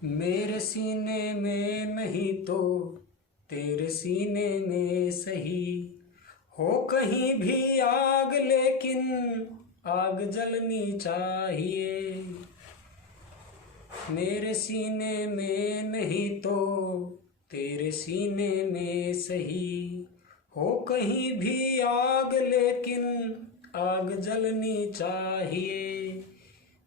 मेरे सीने में नहीं तो तेरे सीने में सही हो कहीं भी आग, लेकिन आग जलनी चाहिए। मेरे सीने में नहीं तो तेरे सीने में सही हो कहीं भी आग, लेकिन आग जलनी चाहिए।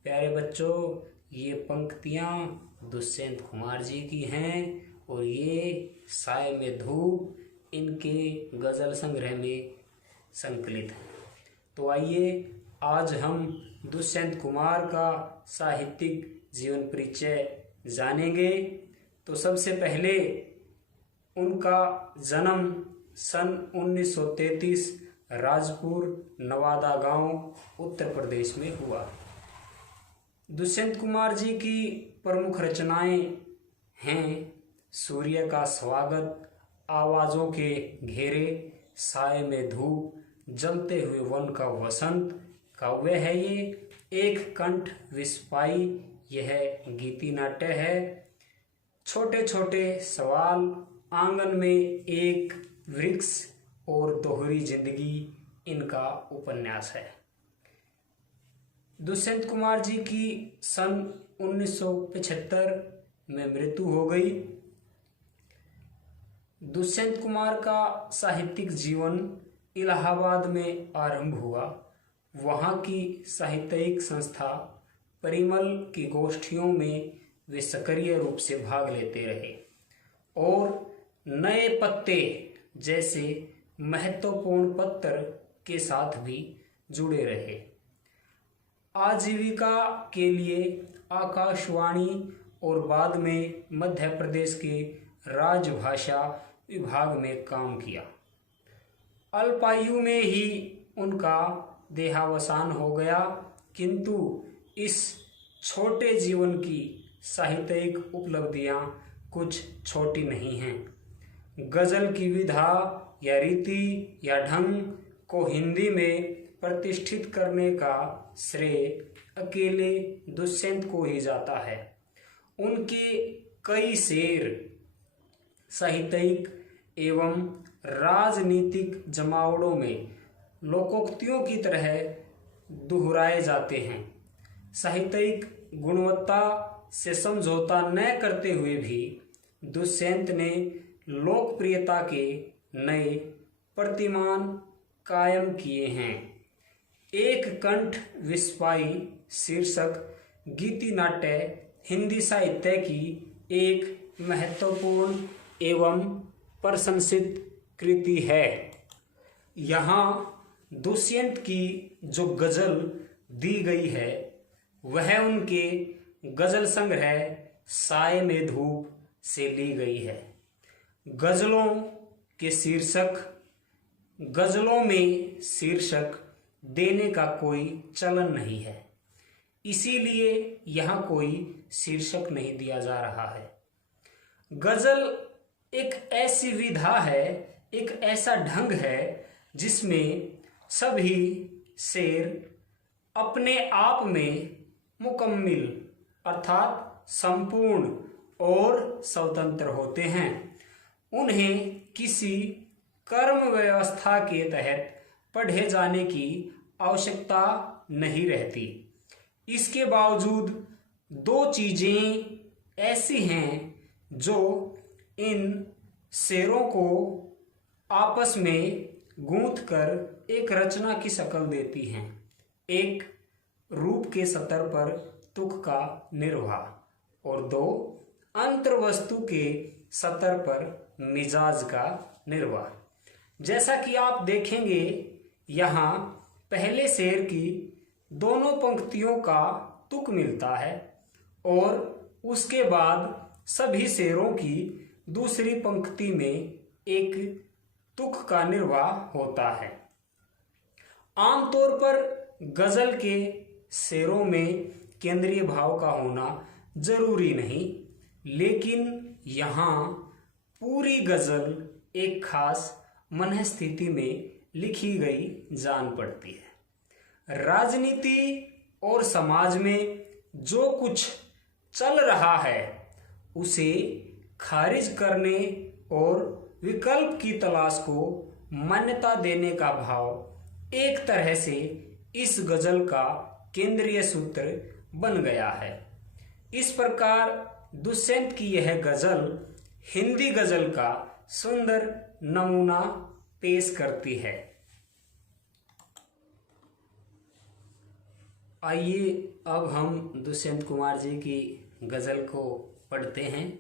प्यारे बच्चों, ये पंक्तियाँ दुष्यंत कुमार जी की हैं और ये साय में धूप इनके गज़ल संग्रह में संकलित हैं। तो आइए आज हम दुष्यंत कुमार का साहित्यिक जीवन परिचय जानेंगे। तो सबसे पहले उनका जन्म सन 1933 राजपुर नवादा गांव उत्तर प्रदेश में हुआ। दुष्यंत कुमार जी की प्रमुख रचनाएं हैं सूर्य का स्वागत, आवाज़ों के घेरे, साय में धूप, जलते हुए वन का वसंत। काव्य है ये, एक कंठ विस्पाई, यह गीति नाट्य है। छोटे छोटे सवाल, आंगन में एक वृक्ष और दोहरी जिंदगी इनका उपन्यास है। दुष्यंत कुमार जी की सन 1975 में मृत्यु हो गई। दुष्यंत कुमार का साहित्यिक जीवन इलाहाबाद में आरंभ हुआ। वहाँ की साहित्यिक संस्था परिमल की गोष्ठियों में वे सक्रिय रूप से भाग लेते रहे और नए पत्ते जैसे महत्वपूर्ण पत्र के साथ भी जुड़े रहे। आजीविका के लिए आकाशवाणी और बाद में मध्य प्रदेश के राजभाषा विभाग में काम किया। अल्पायु में ही उनका देहावसान हो गया, किंतु इस छोटे जीवन की साहित्यिक उपलब्धियां कुछ छोटी नहीं हैं। गज़ल की विधा या रीति या ढंग को हिंदी में प्रतिष्ठित करने का श्रेय अकेले दुष्यंत को ही जाता है। उनके कई शेर साहित्यिक एवं राजनीतिक जमावड़ों में लोकोक्तियों की तरह दोहराए जाते हैं। साहित्यिक गुणवत्ता से समझौता न करते हुए भी दुष्यंत ने लोकप्रियता के नए प्रतिमान कायम किए हैं। एक कंठ विस्पाई शीर्षक गीति नाट्य हिंदी साहित्य की एक महत्वपूर्ण एवं प्रशंसित कृति है। यहाँ दुष्यंत की जो गज़ल दी गई है वह उनके गज़ल संग्रह साय में धूप से ली गई है। गज़लों में शीर्षक देने का कोई चलन नहीं है, इसीलिए यहाँ कोई शीर्षक नहीं दिया जा रहा है। गज़ल एक ऐसी विधा है, एक ऐसा ढंग है जिसमें सभी शेर अपने आप में मुकम्मिल अर्थात संपूर्ण और स्वतंत्र होते हैं। उन्हें किसी कर्म व्यवस्था के तहत पढ़े जाने की आवश्यकता नहीं रहती। इसके बावजूद दो चीज़ें ऐसी हैं जो इन शेरों को आपस में गूंथकर एक रचना की शक्ल देती हैं। एक रूप के स्तर पर तुक का निर्वाह और दो अंतर्वस्तु के स्तर पर मिजाज का निर्वाह। जैसा कि आप देखेंगे, यहाँ पहले शेर की दोनों पंक्तियों का तुक मिलता है और उसके बाद सभी शेरों की दूसरी पंक्ति में एक तुक का निर्वाह होता है। आमतौर पर गज़ल के शेरों में केंद्रीय भाव का होना जरूरी नहीं, लेकिन यहाँ पूरी गज़ल एक खास मनस्थिति में लिखी गई जान पड़ती है। राजनीति और समाज में जो कुछ चल रहा है उसे खारिज करने और विकल्प की तलाश को मान्यता देने का भाव एक तरह से इस गजल का केंद्रीय सूत्र बन गया है। इस प्रकार दुष्यंत की यह गजल हिंदी गजल का सुंदर नमूना पेश करती है। आइए अब हम दुष्यंत कुमार जी की गजल को पढ़ते हैं।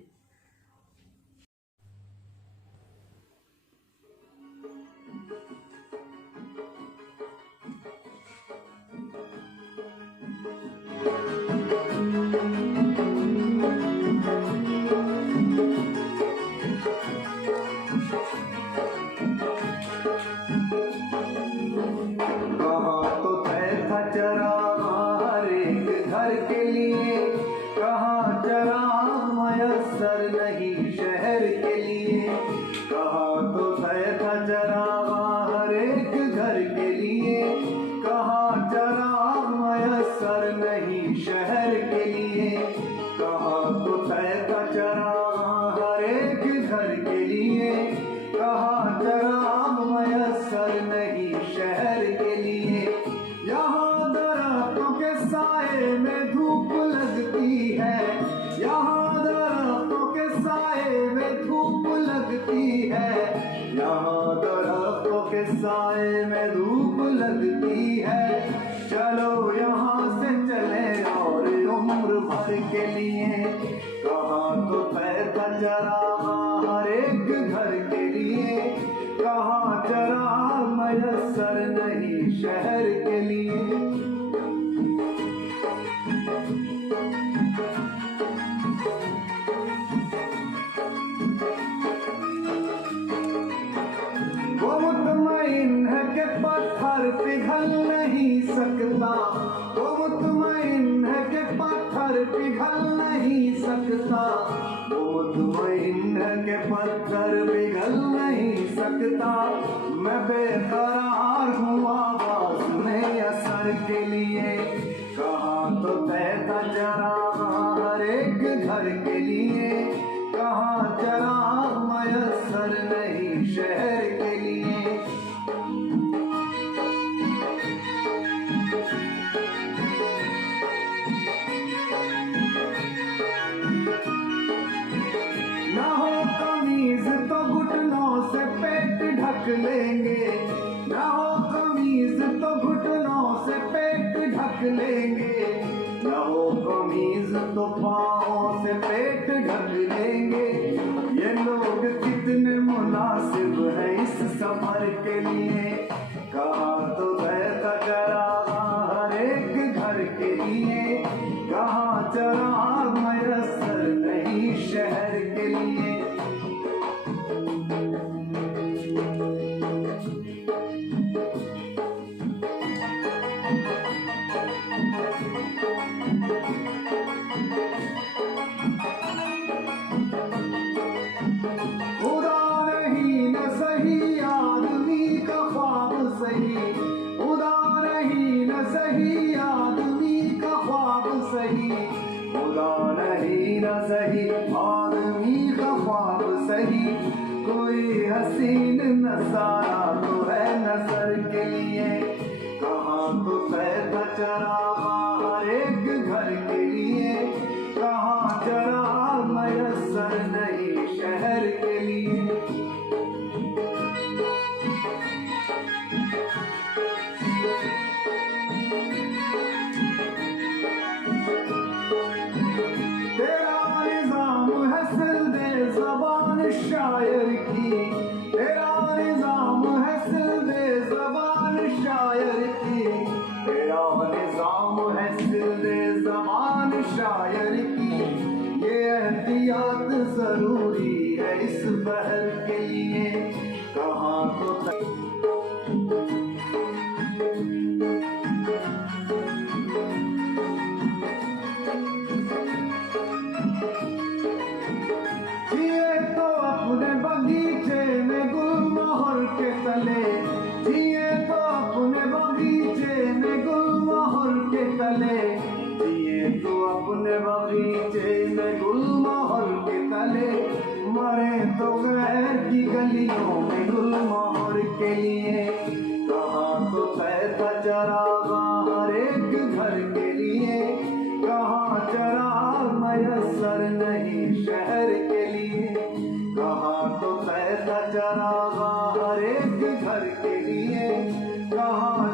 साए में धूप लगती है, चलो यहाँ से चले और उम्र भर के लिए। कहाँ तो पैसा चरागा हर एक घर के लिए, कहाँ चरा मयसर नहीं शहर के लिए। पत्थर पिघल नहीं सकता, वो मुतमईन है कि पत्थर पिघल नहीं सकता, वो मुतमईन है कि पत्थर पिघल नहीं सकता। मैं बेकरार हूँ आवाज़ में असर के लिए, कहाँ तो पैसा चरागा हर एक घर के लिए, कहाँ चरा मयसर नहीं शहर के लिए। ढक लेंगे ना हो कमीज तो घुटनों से पेट ढक लेंगे, ना हो कमीज तो पाँवों से पेट ढक लेंगे। ये लोग कितने मुनासिब है इस सफर के लिए, कहाँ तो बहता चरागा हर एक घर के लिए, कहाँ चरा मयसर नहीं शहर के लिए। सही आदमी का ख्वाब सही, कोई हसीन नजारा तो है नजर के लिए, कहाँ तो पैदा चरागा हर एक घर के लिए, कहाँ चरा मयसर नहीं शहर के लिए। शायर की तेरा निजाम है सिलदे ज़बान शायर की, तेरा निजाम है सिलदे ज़बान शायर की। ये एहतियात जरूरी है इस बहर के लिए, कहाँ तो बगीचे में गुलमोहर के तले, जिए तो अपने बगीचे में गुलमोहर के तले, जिए तो अपने बगीचे में गुलमोहर के गलियों में गुलमोहर के लिए, कहाँ तो तय था चरागा हर एक घर के लिए, कहाँ चराग मयसर नहीं शहर के लिए, कहाँ तो तय था चरागा हर एक घर के लिए, कहाँ